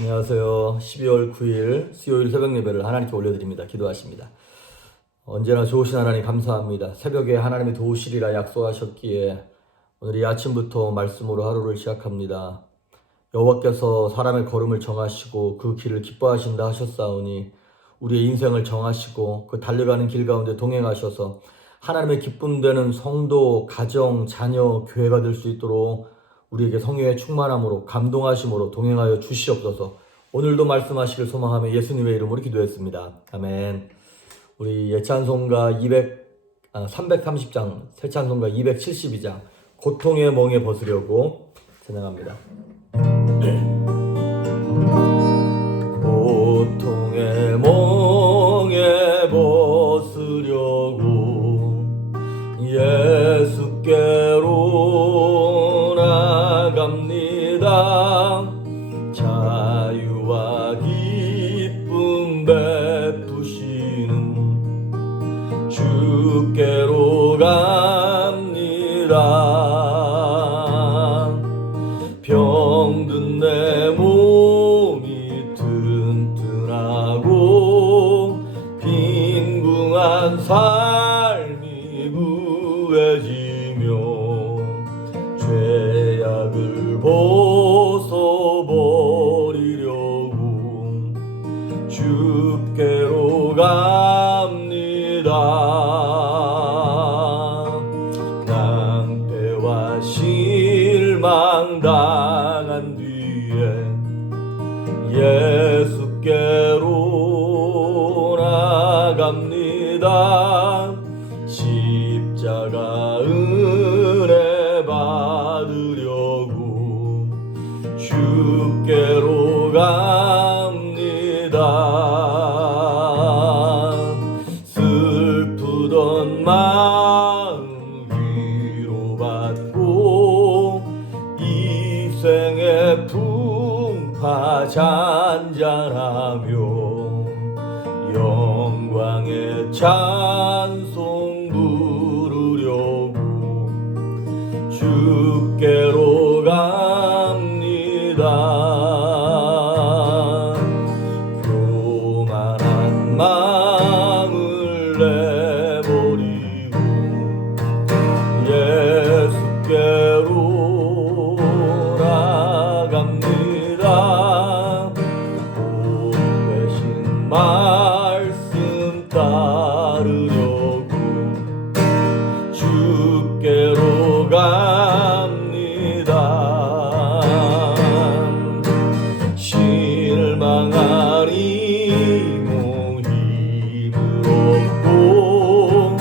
안녕하세요. 12월 9일 수요일 새벽 예배를 하나님께 올려드립니다. 기도하십니다. 언제나 좋으신 하나님 감사합니다. 새벽에 하나님이 도우시리라 약속하셨기에 오늘 이 아침부터 말씀으로 하루를 시작합니다. 여호와께서 사람의 걸음을 정하시고 그 길을 기뻐하신다 하셨사오니 우리의 인생을 정하시고 그 달려가는 길 가운데 동행하셔서 하나님의 기쁨 되는 성도, 가정, 자녀, 교회가 될 수 있도록 우리에게 성령의 충만함으로 감동하심으로 동행하여 주시옵소서. 오늘도 말씀하시길 소망하며 예수님의 이름으로 기도했습니다. 아멘. 우리 예찬송가 330장, 새찬송가 272장 고통의 멍에 벗으려고 찬양합니다. 고통의 멍에 벗으려고 예수께로 나갑니다. 자유와 기쁨 베푸시는 주께로 갑니다. 병든 내 몸이 튼튼하고 빈궁한 삶이 구해지며 죄악을 벗어버리려고 주께로 갑니다. 낭패와 실망 당한 뒤에 예수께로 나갑니다. 십자가 은혜 받으려고 주께로 갑니다. 슬프던 마음 위로받고 이 생의 풍파 잔잔하며 영광의 찬송 부르려고 주께로 갑니다. 교만한 마음을 내버리고 예수께로 나갑니다. 복 되신 말씀 따르려고 주께로 갑니다. 실망하니 몸 힘을 얻고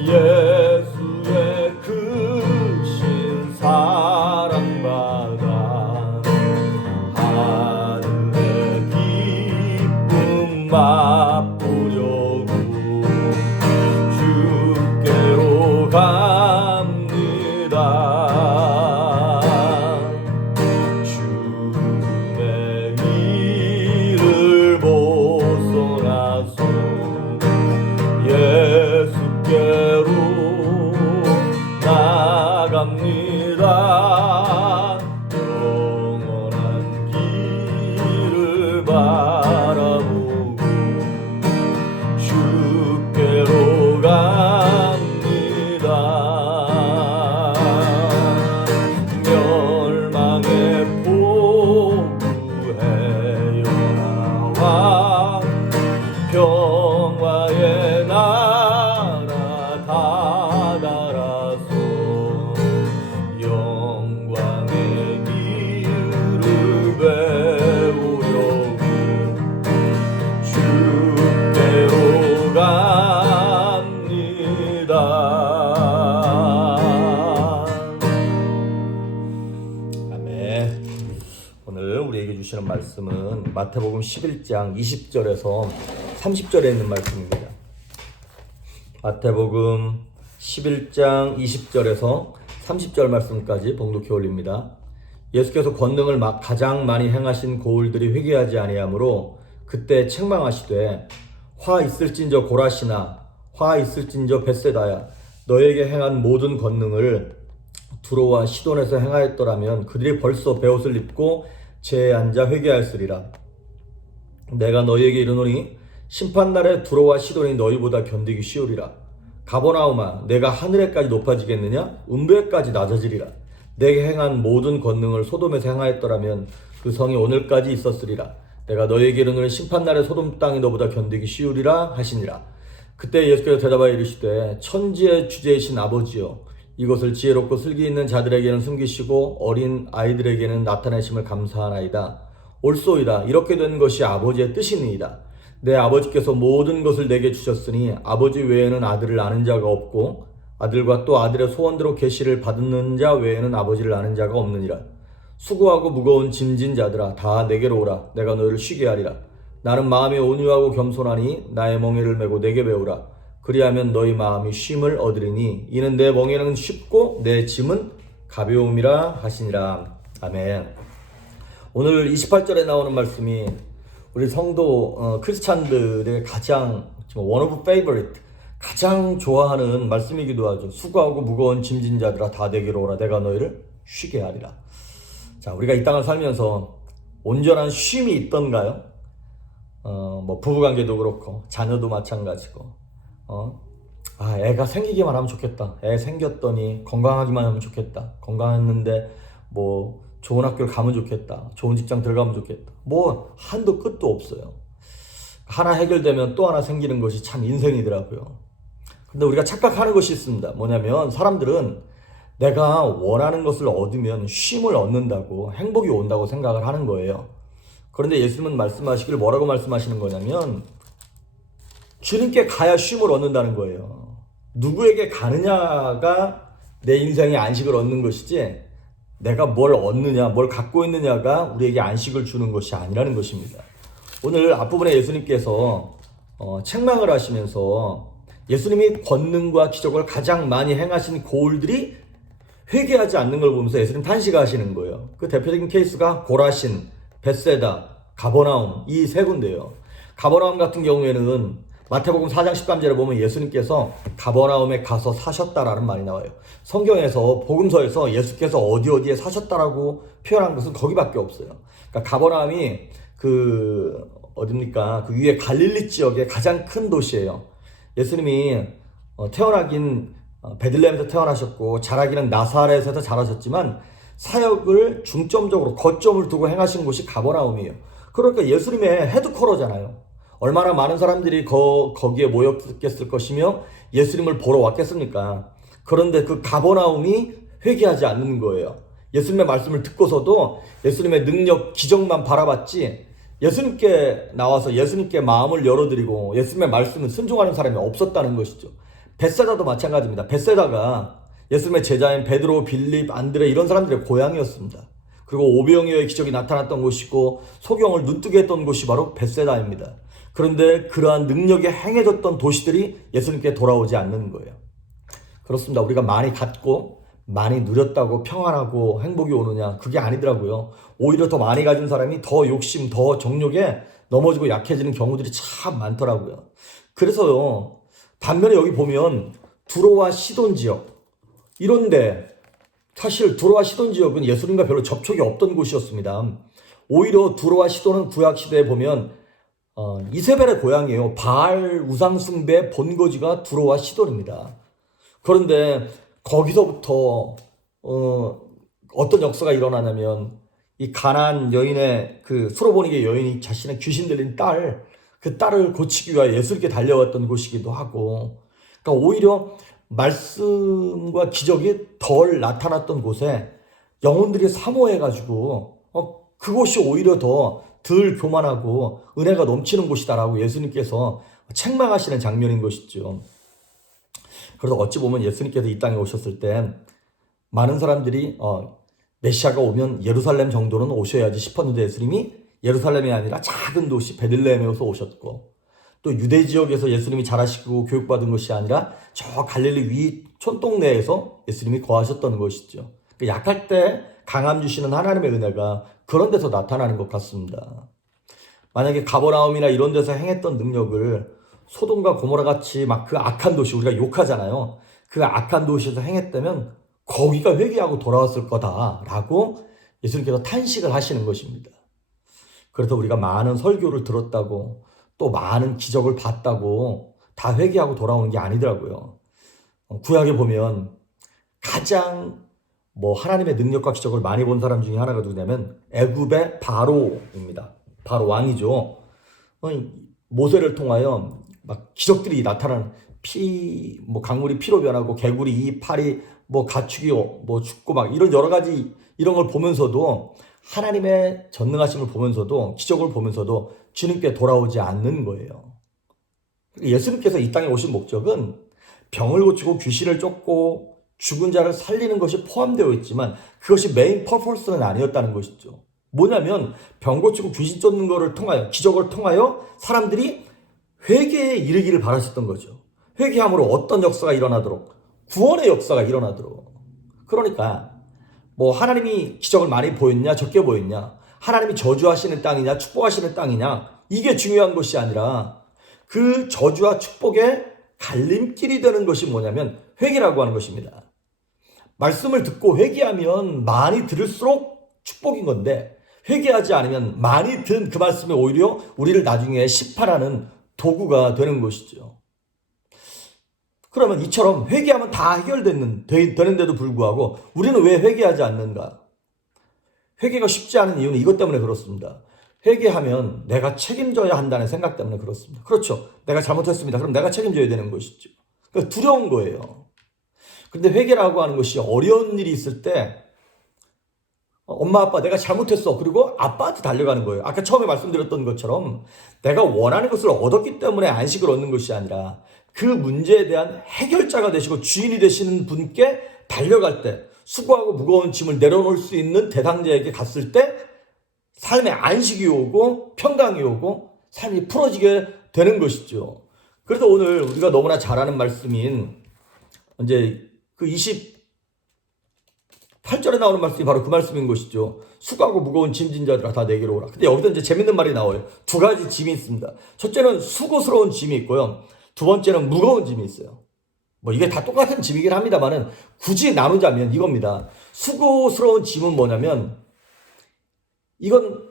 예수의 크신 사랑받아 하늘의 기쁨 맛보려고 주께로 갑니다. 주의 길을 벗어나서 예수께로 나갑니다. 영원한 길을 바라보고 주께로 갑니다. 멸망의 포구에 영화와 평화의 나라 다다라서 영광의 길을 배우려고 주께로 갑니다. 아멘. 오늘 우리에게 주시는 말씀은 마태복음 11장 20절에서 30절에 있는 말씀입니다. 마태복음 11장 20절에서 30절 말씀까지 봉독해 올립니다. 예수께서 권능을 가장 많이 행하신 고을들이 회개하지 아니하므로 그때 책망하시되 화 있을진저 고라시나 화 있을진저 벳세다야 너에게 행한 모든 권능을 두로와 시돈에서 행하였더라면 그들이 벌써 베옷을 입고 제에 앉아 회개하였으리라. 내가 너희에게 이르노니 심판날에 두로와 시돈이 너희보다 견디기 쉬우리라. 가버나움아, 내가 하늘에까지 높아지겠느냐? 음부에까지 낮아지리라. 내게 행한 모든 권능을 소돔에서 행하였더라면 그 성이 오늘까지 있었으리라. 내가 너희에게 이르노니 심판날에 소돔 땅이 너보다 견디기 쉬우리라 하시니라. 그때 예수께서 대답하여 이르시되 천지의 주제이신 아버지여, 이것을 지혜롭고 슬기 있는 자들에게는 숨기시고 어린 아이들에게는 나타내심을 감사하나이다. 옳소이다. 이렇게 된 것이 아버지의 뜻이니이다. 내 아버지께서 모든 것을 내게 주셨으니 아버지 외에는 아들을 아는 자가 없고 아들과 또 아들의 소원대로 계시를 받는 자 외에는 아버지를 아는 자가 없느니라. 수고하고 무거운 짐진 자들아, 다 내게로 오라. 내가 너희를 쉬게 하리라. 나는 마음이 온유하고 겸손하니 나의 멍에를 메고 내게 배우라. 그리하면 너희 마음이 쉼을 얻으리니 이는 내 멍에는 쉽고 내 짐은 가벼움이라 하시니라. 아멘. 오늘 28절에 나오는 말씀이 우리 성도 크리스찬들의 가장 one of favorite, 가장 좋아하는 말씀이기도 하죠. 수고하고 무거운 짐진 자들아, 다 내게로 오라. 내가 너희를 쉬게 하리라. 자, 우리가 이 땅을 살면서 온전한 쉼이 있던가요? 부부관계도 그렇고 자녀도 마찬가지고 애가 생기기만 하면 좋겠다. 애 생겼더니 건강하기만 하면 좋겠다. 건강했는데 좋은 학교를 가면 좋겠다. 좋은 직장 들어가면 좋겠다. 한도 끝도 없어요. 하나 해결되면 또 하나 생기는 것이 참 인생이더라고요. 근데 우리가 착각하는 것이 있습니다. 뭐냐면 사람들은 내가 원하는 것을 얻으면 쉼을 얻는다고, 행복이 온다고 생각을 하는 거예요. 그런데 예수님은 말씀하시기를 뭐라고 말씀하시는 거냐면 주님께 가야 쉼을 얻는다는 거예요. 누구에게 가느냐가 내 인생의 안식을 얻는 것이지 내가 뭘 얻느냐, 뭘 갖고 있느냐가 우리에게 안식을 주는 것이 아니라는 것입니다. 오늘 앞부분에 예수님께서 책망을 하시면서 예수님이 권능과 기적을 가장 많이 행하신 고을들이 회개하지 않는 걸 보면서 예수님 탄식하시는 거예요. 그 대표적인 케이스가 고라신, 벳세다, 가버나움, 이 세 군데예요. 가버나움 같은 경우에는 마태복음 4장 13절에 보면 예수님께서 가버나움에 가서 사셨다라는 말이 나와요. 성경에서 복음서에서 예수께서 어디에 사셨다라고 표현한 것은 거기밖에 없어요. 그러니까 가버나움이 어딥니까? 그 위에 갈릴리 지역의 가장 큰 도시예요. 예수님이 태어나긴 베들레헴에서 태어나셨고 자라기는 나사렛에서 자라셨지만 사역을 중점적으로 거점을 두고 행하신 곳이 가버나움이에요. 그러니까 예수님의 헤드쿼터잖아요. 얼마나 많은 사람들이 거기에 모였겠을 것이며 예수님을 보러 왔겠습니까? 그런데 그 가버나움이 회개하지 않는 거예요. 예수님의 말씀을 듣고서도 예수님의 능력, 기적만 바라봤지 예수님께 나와서 예수님께 마음을 열어드리고 예수님의 말씀을 순종하는 사람이 없었다는 것이죠. 벳세다도 마찬가지입니다. 벳세다가 예수님의 제자인 베드로, 빌립, 안드레 이런 사람들의 고향이었습니다. 그리고 오병이어의 기적이 나타났던 곳이고 소경을 눈뜨게 했던 곳이 바로 벳세다입니다. 그런데 그러한 능력이 행해졌던 도시들이 예수님께 돌아오지 않는 거예요. 그렇습니다. 우리가 많이 갖고 많이 누렸다고 평안하고 행복이 오느냐? 그게 아니더라고요. 오히려 더 많이 가진 사람이 더 욕심, 더 정욕에 넘어지고 약해지는 경우들이 참 많더라고요. 그래서요, 반면에 여기 보면 두로와 시돈 지역, 이런데 사실 두로와 시돈 지역은 예수님과 별로 접촉이 없던 곳이었습니다. 오히려 두로와 시돈은 구약시대에 보면 이세벨의 고향이에요. 바알 우상숭배 본거지가 두로와 시돈입니다. 그런데 거기서부터 어떤 역사가 일어나냐면 이 가나안 여인의 수로보니게 여인이 자신의 귀신 들린 그 딸을 고치기 위하여 예수님께 달려왔던 곳이기도 하고, 그러니까 오히려 말씀과 기적이 덜 나타났던 곳에 영혼들이 사모해가지고 그곳이 오히려 더 덜 교만하고 은혜가 넘치는 곳이다라고 예수님께서 책망하시는 장면인 것이죠. 그래서 어찌 보면 예수님께서 이 땅에 오셨을 때 많은 사람들이 메시아가 오면 예루살렘 정도는 오셔야지 싶었는데 예수님이 예루살렘이 아니라 작은 도시 베들레헴에서 오셨고, 또 유대 지역에서 예수님이 자라시고 교육받은 것이 아니라 저 갈릴리 위 촌동네에서 예수님이 거하셨던 것이죠. 약할 때 강함 주시는 하나님의 은혜가 그런 데서 나타나는 것 같습니다. 만약에 가버나움이나 이런 데서 행했던 능력을 소돔과 고모라 같이 막 그 악한 도시, 우리가 욕하잖아요. 그 악한 도시에서 행했다면 거기가 회개하고 돌아왔을 거다라고 예수님께서 탄식을 하시는 것입니다. 그래서 우리가 많은 설교를 들었다고 또 많은 기적을 봤다고 다 회개하고 돌아오는 게 아니더라고요. 구약에 보면 가장 하나님의 능력과 기적을 많이 본 사람 중에 하나가 누구냐면 애굽의 바로입니다. 바로 왕이죠. 모세를 통하여 막 기적들이 나타나는 강물이 피로 변하고 개구리 이 팔이 가축이 죽고 막 이런 여러 가지 이런 걸 보면서도 하나님의 전능하심을 보면서도 기적을 보면서도 주님께 돌아오지 않는 거예요. 예수님께서 이 땅에 오신 목적은 병을 고치고 귀신을 쫓고 죽은 자를 살리는 것이 포함되어 있지만 그것이 메인 퍼포스는 아니었다는 것이죠. 뭐냐면 병 고치고 귀신 쫓는 것을 통하여 기적을 통하여 사람들이 회개에 이르기를 바라셨던 거죠. 회개함으로 어떤 역사가 일어나도록 구원의 역사가 일어나도록. 그러니까 하나님이 기적을 많이 보였냐 적게 보였냐 하나님이 저주하시는 땅이냐 축복하시는 땅이냐 이게 중요한 것이 아니라 그 저주와 축복의 갈림길이 되는 것이 뭐냐면 회개라고 하는 것입니다. 말씀을 듣고 회개하면 많이 들을수록 축복인 건데 회개하지 않으면 많이 든 그 말씀이 오히려 우리를 나중에 심판하는 도구가 되는 것이죠. 그러면 이처럼 회개하면 다 되는데도 불구하고 우리는 왜 회개하지 않는가? 회개가 쉽지 않은 이유는 이것 때문에 그렇습니다. 회개하면 내가 책임져야 한다는 생각 때문에 그렇습니다. 그렇죠. 내가 잘못했습니다. 그럼 내가 책임져야 되는 것이죠. 그러니까 두려운 거예요. 그런데 회개라고 하는 것이 어려운 일이 있을 때 엄마 아빠 내가 잘못했어. 그리고 아빠한테 달려가는 거예요. 아까 처음에 말씀드렸던 것처럼 내가 원하는 것을 얻었기 때문에 안식을 얻는 것이 아니라 그 문제에 대한 해결자가 되시고 주인이 되시는 분께 달려갈 때 수고하고 무거운 짐을 내려놓을 수 있는 대상자에게 갔을 때 삶의 안식이 오고 평강이 오고 삶이 풀어지게 되는 것이죠. 그래서 오늘 우리가 너무나 잘 아는 말씀인 이제 그 28절에 나오는 말씀이 바로 그 말씀인 것이죠. 수고하고 무거운 짐진 자들아 다 내게로 오라. 근데 여기서 이제 재밌는 말이 나와요. 두 가지 짐이 있습니다. 첫째는 수고스러운 짐이 있고요. 두 번째는 무거운 짐이 있어요. 이게 다 똑같은 짐이긴 합니다만은 굳이 나누자면 이겁니다. 수고스러운 짐은 뭐냐면 이건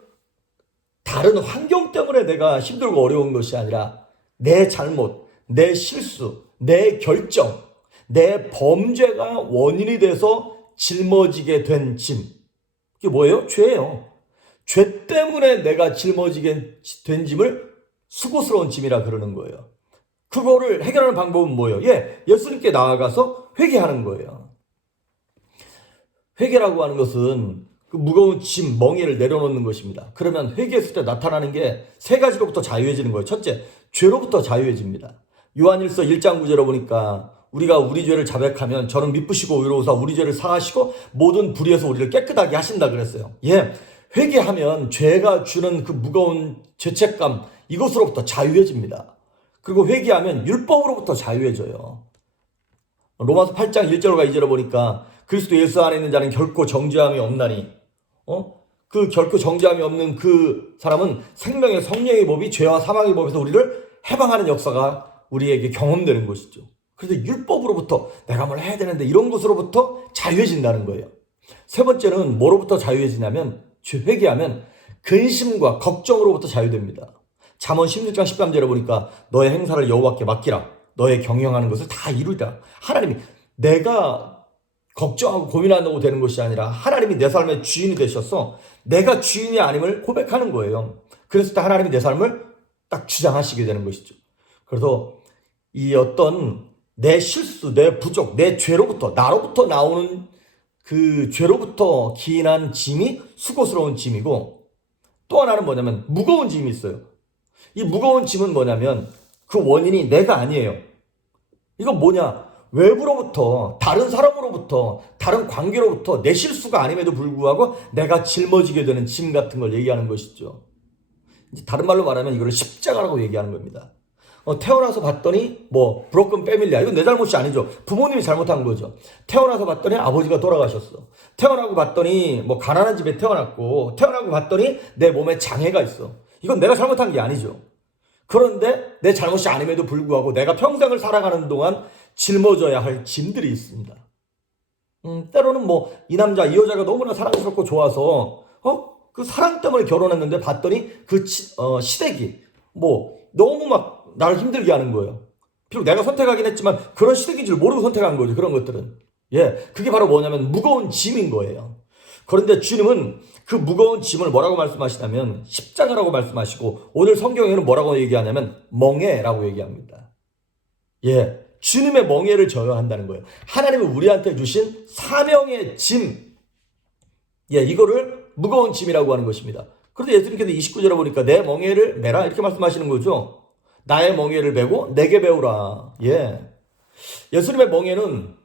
다른 환경 때문에 내가 힘들고 어려운 것이 아니라 내 잘못, 내 실수, 내 결정, 내 범죄가 원인이 돼서 짊어지게 된 짐. 이게 뭐예요? 죄예요. 죄 때문에 내가 짊어지게 된 짐을 수고스러운 짐이라 그러는 거예요. 그거를 해결하는 방법은 뭐예요? 예수님께 나아가서 회개하는 거예요. 회개라고 하는 것은 그 무거운 짐, 멍에를 내려놓는 것입니다. 그러면 회개했을 때 나타나는 게 세 가지로부터 자유해지는 거예요. 첫째, 죄로부터 자유해집니다. 요한일서 1장 9절에 보니까 우리가 우리 죄를 자백하면 저는 미쁘시고 의로우사 우리 죄를 사하시고 모든 불의에서 우리를 깨끗하게 하신다 그랬어요. 회개하면 죄가 주는 그 무거운 죄책감 이것으로부터 자유해집니다. 그리고 회개하면 율법으로부터 자유해져요. 로마서 8장 1절과 2절에 보니까 그리스도 예수 안에 있는 자는 결코 정죄함이 없나니 그 결코 정죄함이 없는 그 사람은 생명의 성령의 법이 죄와 사망의 법에서 우리를 해방하는 역사가 우리에게 경험되는 것이죠. 그래서 율법으로부터 내가 뭘 해야 되는데 이런 것으로부터 자유해진다는 거예요. 세 번째는 뭐로부터 자유해지냐면 회개하면 근심과 걱정으로부터 자유됩니다. 잠언 16장 13절에 보니까 너의 행사를 여호와께 맡기라. 너의 경영하는 것을 다 이루리라. 하나님이 내가 걱정하고 고민한다고 되는 것이 아니라 하나님이 내 삶의 주인이 되셔서 내가 주인이 아님을 고백하는 거예요. 그랬을 때 하나님이 내 삶을 딱 주장하시게 되는 것이죠. 그래서 이 어떤 내 실수, 내 부족, 내 죄로부터 나로부터 나오는 그 죄로부터 기인한 짐이 수고스러운 짐이고 또 하나는 뭐냐면 무거운 짐이 있어요. 이 무거운 짐은 뭐냐면 그 원인이 내가 아니에요. 이건 뭐냐? 외부로부터, 다른 사람으로부터, 다른 관계로부터 내 실수가 아님에도 불구하고 내가 짊어지게 되는 짐 같은 걸 얘기하는 것이죠. 이제 다른 말로 말하면 이걸 십자가라고 얘기하는 겁니다. 태어나서 봤더니 브로큰 패밀리야. 이건 내 잘못이 아니죠. 부모님이 잘못한 거죠. 태어나서 봤더니 아버지가 돌아가셨어. 태어나고 봤더니 가난한 집에 태어났고 태어나고 봤더니 내 몸에 장애가 있어. 이건 내가 잘못한 게 아니죠. 그런데 내 잘못이 아님에도 불구하고 내가 평생을 살아가는 동안 짊어져야 할 짐들이 있습니다. 때로는 뭐 이 남자 이 여자가 너무나 사랑스럽고 좋아서 그 사랑 때문에 결혼했는데 봤더니 그 시댁이 뭐 너무 막 나를 힘들게 하는 거예요. 비록 내가 선택하긴 했지만 그런 시댁인 줄 모르고 선택한 거죠. 그런 것들은. 그게 바로 뭐냐면 무거운 짐인 거예요. 그런데 주님은 그 무거운 짐을 뭐라고 말씀하시냐면 십자가라고 말씀하시고, 오늘 성경에는 뭐라고 얘기하냐면 멍에라고 얘기합니다. 주님의 멍에를 져야 한다는 거예요. 하나님이 우리한테 주신 사명의 짐, 이거를 무거운 짐이라고 하는 것입니다. 그런데 예수님께서 29절에 보니까 내 멍에를 메라 이렇게 말씀하시는 거죠. 나의 멍에를 메고 내게 배우라. 예수님의 멍에는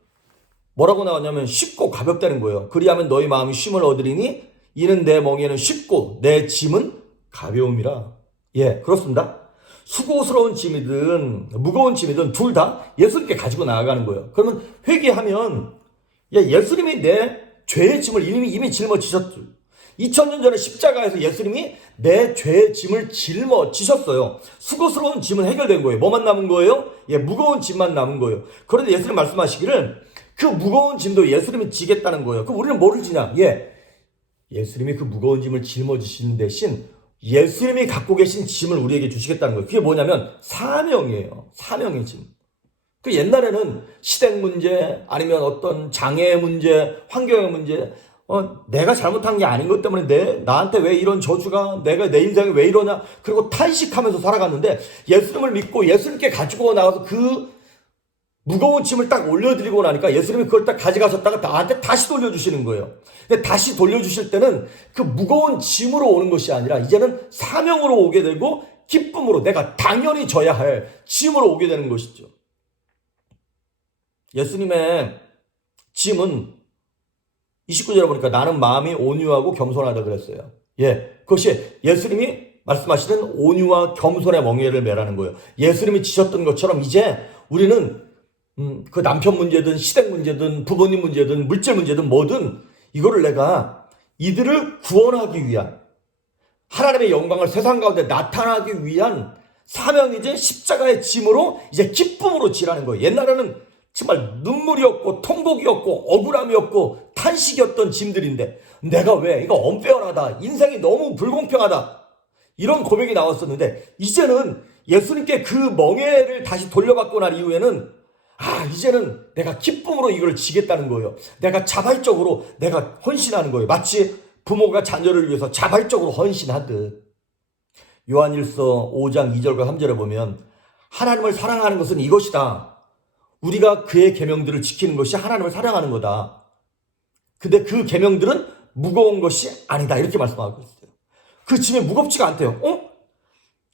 뭐라고 나왔냐면 쉽고 가볍다는 거예요. 그리하면 너희 마음이 쉼을 얻으리니 이는 내 멍에는 쉽고 내 짐은 가벼움이라. 그렇습니다. 수고스러운 짐이든 무거운 짐이든 둘 다 예수님께 가지고 나아가는 거예요. 그러면 회개하면 예수님이 내 죄의 짐을 이미 짊어지셨죠. 2000년 전에 십자가에서 예수님이 내 죄의 짐을 짊어지셨어요. 수고스러운 짐은 해결된 거예요. 뭐만 남은 거예요? 무거운 짐만 남은 거예요. 그런데 예수님 말씀하시기를 그 무거운 짐도 예수님이 지겠다는 거예요. 그럼 우리는 뭐를 지냐? 예수님이 그 무거운 짐을 짊어지시는 대신 예수님이 갖고 계신 짐을 우리에게 주시겠다는 거예요. 그게 뭐냐면 사명이에요. 사명의 짐. 그 옛날에는 시댁 문제, 아니면 어떤 장애의 문제, 환경의 문제, 내가 잘못한 게 아닌 것 때문에 나한테 왜 이런 저주가, 내가 내 인생에 왜 이러냐, 그리고 탄식하면서 살아갔는데 예수님을 믿고 예수님께 가지고 나가서 그 무거운 짐을 딱 올려드리고 나니까 예수님이 그걸 딱 가져가셨다가 나한테 다시 돌려주시는 거예요. 근데 다시 돌려주실 때는 그 무거운 짐으로 오는 것이 아니라 이제는 사명으로 오게 되고 기쁨으로 내가 당연히 져야 할 짐으로 오게 되는 것이죠. 예수님의 짐은 29절에 보니까 나는 마음이 온유하고 겸손하다 그랬어요. 그것이 예수님이 말씀하시는 온유와 겸손의 멍에를 매라는 거예요. 예수님이 지셨던 것처럼 이제 우리는 그 남편 문제든 시댁 문제든 부모님 문제든 물질 문제든 뭐든 이거를 내가 이들을 구원하기 위한, 하나님의 영광을 세상 가운데 나타나기 위한 사명이지 십자가의 짐으로 이제 기쁨으로 지라는 거예요. 옛날에는 정말 눈물이었고 통곡이었고 억울함이었고 탄식이었던 짐들인데 내가 왜 이거 언페어하다, 인생이 너무 불공평하다, 이런 고백이 나왔었는데 이제는 예수님께 그 멍에를 다시 돌려받고 난 이후에는 이제는 내가 기쁨으로 이걸 지겠다는 거예요. 내가 자발적으로 내가 헌신하는 거예요. 마치 부모가 자녀를 위해서 자발적으로 헌신하듯. 요한일서 5장 2절과 3절에 보면 하나님을 사랑하는 것은 이것이다. 우리가 그의 계명들을 지키는 것이 하나님을 사랑하는 거다. 근데 그 계명들은 무거운 것이 아니다. 이렇게 말씀하고 있어요. 그 짐이 무겁지가 않대요.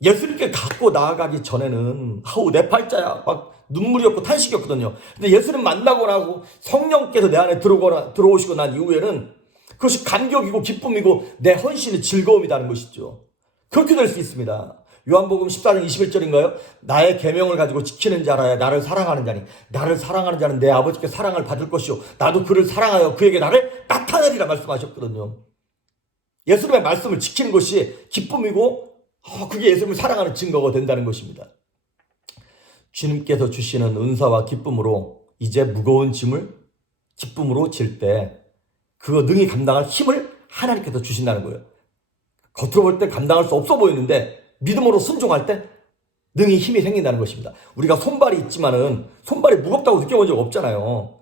예수님께 갖고 나아가기 전에는 내 팔자야 막 눈물이었고 탄식이었거든요. 근데 예수님 만나고 나고 성령께서 내 안에 들어오시고 난 이후에는 그것이 감격이고 기쁨이고 내 헌신의 즐거움이라는 것이죠. 그렇게 될 수 있습니다. 요한복음 14장 21절인가요? 나의 계명을 가지고 지키는 자라야 나를 사랑하는 자니 나를 사랑하는 자는 내 아버지께 사랑을 받을 것이요 나도 그를 사랑하여 그에게 나를 나타내리라 말씀하셨거든요. 예수님의 말씀을 지키는 것이 기쁨이고 그게 예수님을 사랑하는 증거가 된다는 것입니다. 주님께서 주시는 은사와 기쁨으로 이제 무거운 짐을 기쁨으로 질 때 그거 능히 감당할 힘을 하나님께서 주신다는 거예요. 겉으로 볼 때 감당할 수 없어 보이는데 믿음으로 순종할 때 능히 힘이 생긴다는 것입니다. 우리가 손발이 있지만은 손발이 무겁다고 느껴본 적 없잖아요.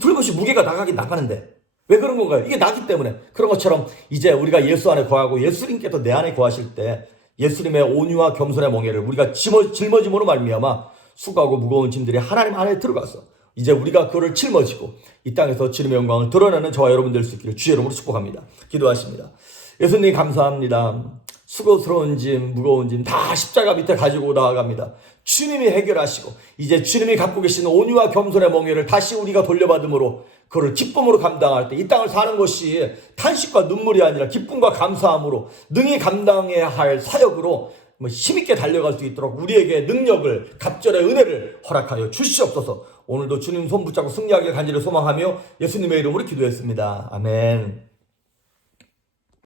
들것이 무게가 나가긴 나가는데 왜 그런 건가요? 이게 나기 때문에. 그런 것처럼 이제 우리가 예수 안에 거하고 예수님께서 내 안에 거하실 때 예수님의 온유와 겸손의 멍에를 우리가 짊어짐으로 말미암아 수고하고 무거운 짐들이 하나님 안에 들어가서 이제 우리가 그거를 짊어지고 이 땅에서 주님의 영광을 드러내는 저와 여러분 될 수 있기를 주의 이름으로 축복합니다. 기도하십니다. 예수님 감사합니다. 수고스러운 짐, 무거운 짐 다 십자가 밑에 가지고 나아갑니다. 주님이 해결하시고 이제 주님이 갖고 계신 온유와 겸손의 멍에를 다시 우리가 돌려받음으로 그를 기쁨으로 감당할 때 이 땅을 사는 것이 탄식과 눈물이 아니라 기쁨과 감사함으로 능히 감당해야 할 사역으로 힘있게 달려갈 수 있도록 우리에게 능력을, 갑절의 은혜를 허락하여 주시옵소서. 오늘도 주님 손 붙잡고 승리하길 간절히 소망하며 예수님의 이름으로 기도했습니다. 아멘.